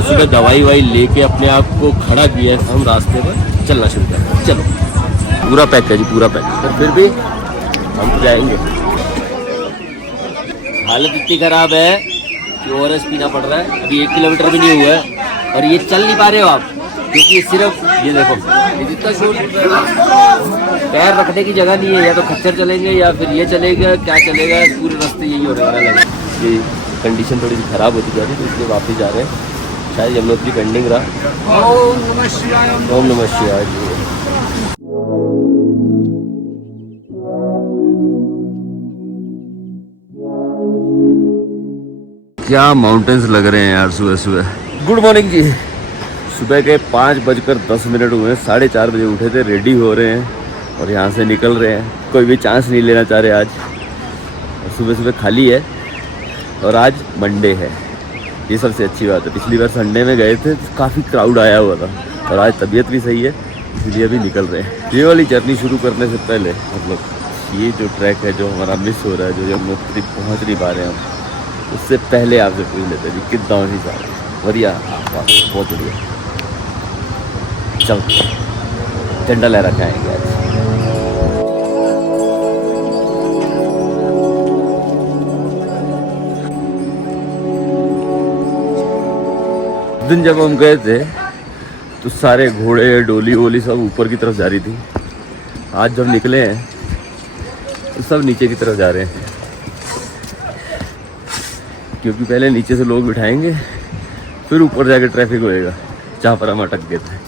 सुबह दवाई वाई लेके अपने आप को खड़ा किया, हम रास्ते पर चलना शुरू करें। चलो, पूरा पैक है जी, पूरा पैक। पर फिर भी हम तो जाएंगे। हालत इतनी खराब है कि ORS पीना पड़ रहा है। अभी 1 किलोमीटर भी नहीं हुआ है और ये चल नहीं पा रहे हो आप, क्योंकि सिर्फ ये देखो, ये जितना शोर पैर रखने की जगह नहीं है। या तो खच्चर चलेंगे या फिर ये चलेगा, क्या चलेगा, पूरे रास्ते यही हो रहा है। ये कंडीशन थोड़ी सी खराब होती जा रही है, तो इसलिए वापस जा रहे हैं। शायद यमुनोत्री पेंडिंग रहा। ओम नमः शिवाय, ओम नमः शिवाय। क्या माउंटेन्स लग रहे हैं यार सुबह सुबह। गुड मॉर्निंग जी। सुबह के 5:10 हुए, 4:30 बजे उठे थे, रेडी हो रहे हैं और यहाँ से निकल रहे हैं। कोई भी चांस नहीं लेना चाह रहे आज। सुबह सुबह खाली है और आज मंडे है, ये सबसे अच्छी बात है। पिछली बार संडे में गए थे, काफ़ी क्राउड आया हुआ था और आज तबीयत भी सही है, इसलिए अभी निकल रहे हैं। ये वाली जर्नी शुरू करने से पहले, मतलब ये जो ट्रैक है जो हमारा मिस हो रहा है, जो यमुनोत्री पहुँच नहीं पा रहे हैं हम, उससे पहले आपसे पूछ लेते हैं जी कितना ही सारा बढ़िया। बहुत बढ़िया। चल झंडा लहरा के आएंगे आज। दिन जब हम गए थे तो सारे घोड़े, डोली वोली सब ऊपर की तरफ जा रही थी। आज जब निकले हैं तो सब नीचे की तरफ जा रहे हैं, क्योंकि पहले नीचे से लोग बिठाएंगे, फिर ऊपर जाके ट्रैफिक होएगा जहाँ पर हम अटक गए थे।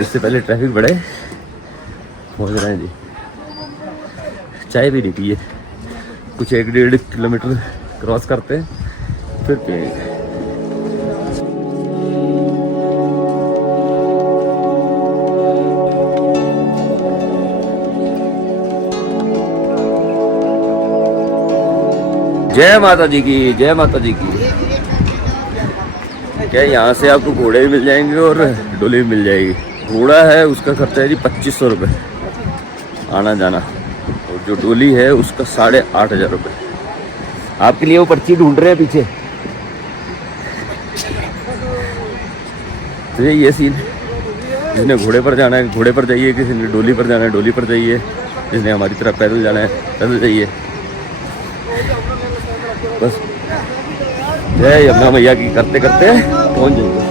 इससे पहले ट्रैफिक बढ़े, पहुँच रहे हैं जी। चाय भी नहीं पिए, कुछ 1-1.5 किलोमीटर क्रॉस करते हैं फिर पिएंगे। जय माता जी की, जय माता जी की। क्या यहाँ से आपको घोड़े भी मिल जाएंगे और डोली भी मिल जाएगी। घोड़ा है उसका खर्चा है जी 2500 रुपये आना जाना, और जो डोली है उसका 8500 रुपये। आपके लिए वो पर्ची ढूंढ रहे हैं पीछे। तो ये सीन, जिसने घोड़े पर जाना है घोड़े पर जाइए, किसी ने डोली पर जाना है डोली पर जाइए, जिसने हमारी तरफ पैदल जाना है पैदल जाइए। बस जय यमुना मैया की करते करते पहुंच जाएंगे।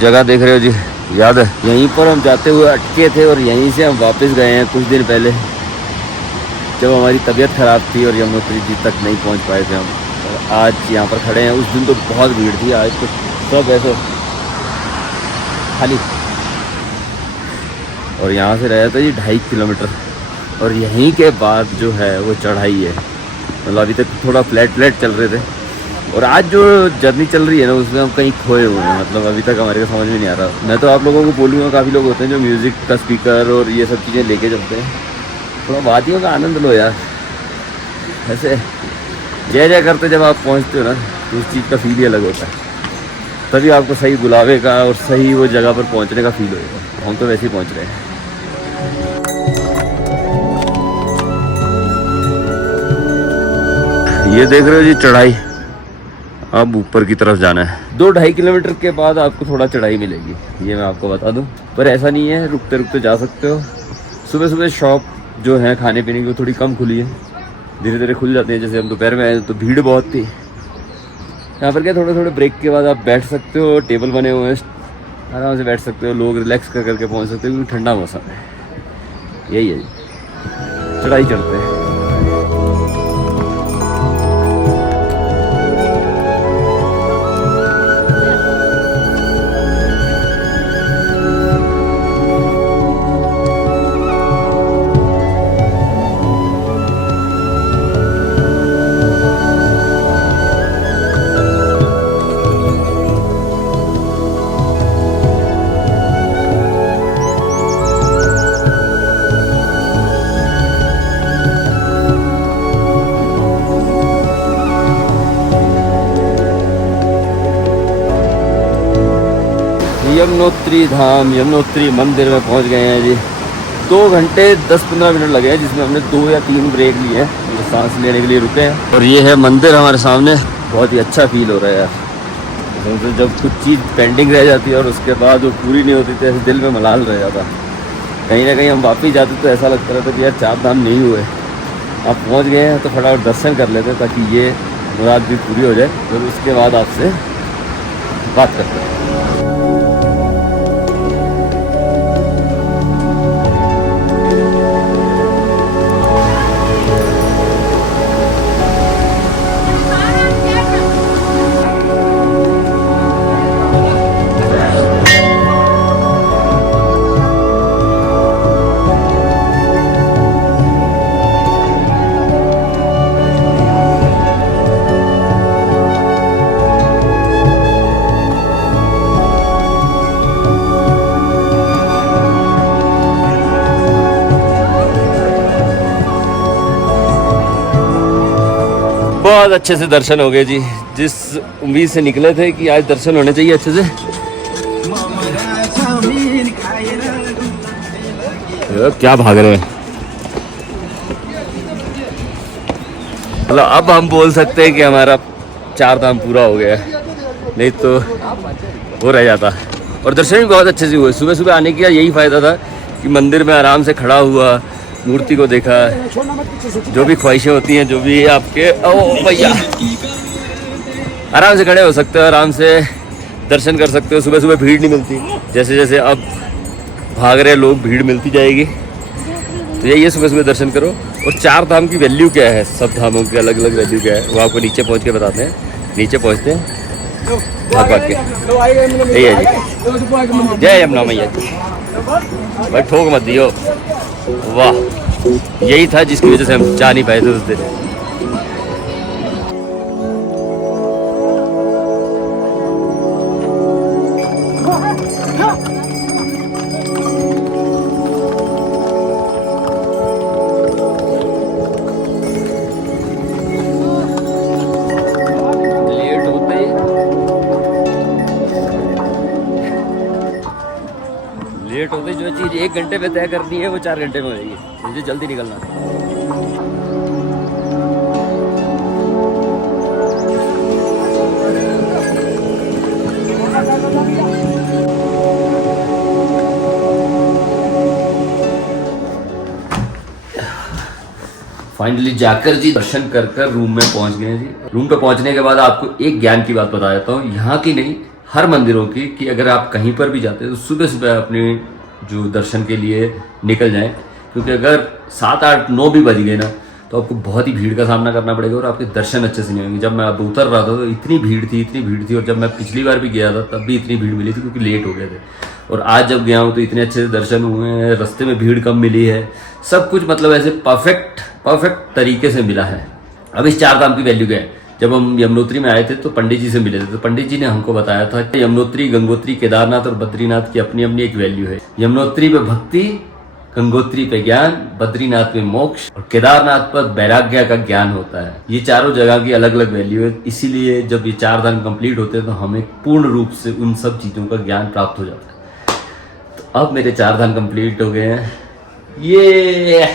जगह देख रहे हो जी, याद है यहीं पर हम जाते हुए अटके थे और यहीं से हम वापस गए हैं कुछ दिन पहले, जब हमारी तबीयत ख़राब थी और यमुनोत्री जी तक नहीं पहुंच पाए थे हम। और आज यहाँ पर खड़े हैं। उस दिन तो बहुत भीड़ थी, आज तो सब ऐसे खाली। और यहाँ से रहा था जी 2.5 किलोमीटर, और यहीं के बाद जो है वो चढ़ाई है। मतलब अभी तक थोड़ा फ्लैट चल रहे थे, और आज जो जर्नी चल रही है ना उसमें हम कहीं खोए हुए हैं। मतलब अभी तक हमारे को समझ में नहीं आ रहा। मैं तो आप लोगों को बोलूँगा, काफ़ी लोग होते हैं जो म्यूज़िक का स्पीकर और ये सब चीज़ें लेके चलते हैं। थोड़ा वादियों का आनंद लो यार। ऐसे जय जय करते जब आप पहुँचते हो ना तो उस चीज़ का फील ही अलग होता है। तभी आपको सही बुलावे का और सही वो जगह पर पहुँचने का फील होगा। हम तो वैसे ही पहुँच रहे हैं। ये देख रहे हो जी चढ़ाई, अब ऊपर की तरफ जाना है। 2-2.5 किलोमीटर के बाद आपको थोड़ा चढ़ाई मिलेगी, ये मैं आपको बता दूं। पर ऐसा नहीं है, रुकते रुकते जा सकते हो। सुबह सुबह शॉप जो है खाने पीने की वो थोड़ी कम खुली है, धीरे धीरे खुल जाती है। जैसे हम दोपहर में आए तो भीड़ बहुत थी। यहाँ पर क्या थोड़े थोड़े ब्रेक के बाद आप बैठ सकते हो, टेबल बने हुए हैं, आराम से बैठ सकते हो, लोग रिलैक्स कर करके पहुँच सकते हो क्योंकि ठंडा मौसम है। यही है जी, चढ़ाई चढ़ते हैं। यमुनोत्री धाम, यमुनोत्री मंदिर में पहुंच गए हैं जी। 2 घंटे 10-15 मिनट लगे हैं, जिसमें हमने 2 या 3 ब्रेक लिए हैं, तो सांस लेने के लिए रुके हैं। और ये है मंदिर हमारे सामने, बहुत ही अच्छा फील हो रहा है यार। तो जब कुछ चीज़ पेंडिंग रह जाती है और उसके बाद वो पूरी नहीं होती तो ऐसे दिल में मलाल रह जाता। कहीं ना कहीं हम वापिस जाते तो ऐसा लगता रहता कि यार 4 धाम नहीं हुए। आप पहुँच गए हैं तो फटाफट दर्शन कर लेते ताकि ये मुराद भी पूरी हो जाए, फिर उसके बाद आपसे बात करते हैं। बहुत अच्छे से दर्शन हो गए जी। जिस उम्मीद से निकले थे कि आज दर्शन होने चाहिए अच्छे से, क्या भाग रहे हैं। मतलब अब हम बोल सकते हैं कि हमारा 4 धाम पूरा हो गया है, नहीं तो वो रह जाता। और दर्शन भी बहुत अच्छे से हुए। सुबह सुबह आने का यही फ़ायदा था कि मंदिर में आराम से खड़ा हुआ, मूर्ति को देखा, जो भी ख्वाहिशें होती हैं, जो भी आपके ओ भैया आराम से खड़े हो सकते हो, आराम से दर्शन कर सकते हो। सुबह सुबह भीड़ नहीं मिलती, जैसे जैसे अब भाग रहे लोग भीड़ मिलती जाएगी। तो यही है, सुबह सुबह दर्शन करो। और 4 धाम की वैल्यू क्या है, सब धामों की अलग अलग वैल्यू क्या है, वो आपको नीचे पहुँच के बताते हैं। नीचे पहुँचते हैं भाग भाग के। यही है जी, जय यमुना मैया जी। भाई ठोक मत दियो, वाह, यही था जिसकी वजह से हम जा नहीं पाए थे उस दिन। लेट होते जो चीज़ 1 घंटे में तय करनी है वो 4 घंटे में हो जाएगी। मुझे जल्दी निकलना था। फाइनली जाकर जी दर्शन कर कर रूम में पहुंच गए जी। रूम पे पहुंचने के बाद आपको एक ज्ञान की बात बता देता हूँ, यहाँ की नहीं हर मंदिरों की, कि अगर आप कहीं पर भी जाते हैं तो सुबह सुबह अपने जो दर्शन के लिए निकल जाएं, क्योंकि अगर 7, 8, 9 भी बज गए ना तो आपको बहुत ही भीड़ का सामना करना पड़ेगा और आपके दर्शन अच्छे से नहीं होंगे। जब मैं अब उतर रहा था तो इतनी भीड़ थी, और जब मैं पिछली बार भी गया था तब भी इतनी भीड़ मिली थी क्योंकि लेट हो गए थे। और आज जब गया हूँ तो इतने अच्छे से दर्शन हुए हैं, रास्ते में भीड़ कम मिली है, सब कुछ मतलब ऐसे परफेक्ट तरीके से मिला है। अब इस 4 धाम की वैल्यू क्या है, जब हम यमुनोत्री में आए थे तो पंडित जी से मिले थे, तो पंडित जी ने हमको बताया था कि यमुनोत्री, गंगोत्री, केदारनाथ और बद्रीनाथ की अपनी अपनी एक वैल्यू है। यमुनोत्री पे भक्ति, गंगोत्री पे ज्ञान, बद्रीनाथ में मोक्ष और केदारनाथ पर वैराग्य का ज्ञान होता है। ये चारों जगह की अलग अलग वैल्यू है, इसीलिए जब ये 4 धाम कंप्लीट होते हैं तो हमें पूर्ण रूप से उन सब चीज़ों का ज्ञान प्राप्त हो जाता है। तो अब मेरे 4 धाम कंप्लीट हो गए हैं, ये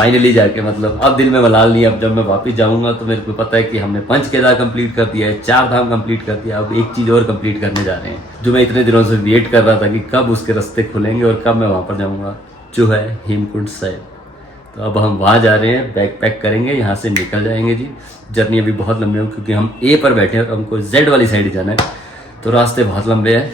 फाइनली जाके मतलब अब दिल में मलाल नहीं है। अब जब मैं वापस जाऊंगा तो मेरे को पता है कि हमने 5 केदार कंप्लीट कर दिया है, 4 धाम कंप्लीट कर दिया, अब एक चीज़ और कंप्लीट करने जा रहे हैं जो मैं इतने दिनों से वेट कर रहा था कि कब उसके रास्ते खुलेंगे और कब मैं वहाँ पर जाऊँगा, जो है हेमकुंड साहिब। तो अब हम वहाँ जा रहे हैं, बैग पैक करेंगे, यहाँ से निकल जाएंगे जी। जर्नी अभी बहुत लंबी है क्योंकि हम ए पर बैठे हैं और हमको जेड वाली साइड जाना है, तो रास्ते बहुत लंबे हैं।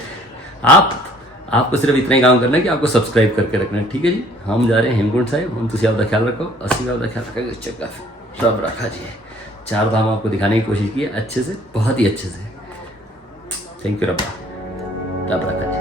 आपको सिर्फ इतना ही काम करना है कि आपको सब्सक्राइब करके रखना है, ठीक है जी। हम जा रहे हैं हेमकुंड साहिब, हम तुम आपका ख्याल रखो, असली आपका ख्याल रखेंगे, चक्का सब रखा जी। 4 धाम आपको दिखाने की कोशिश की है अच्छे से, बहुत ही अच्छे से। थैंक यू रब्बा, रब रखा जी।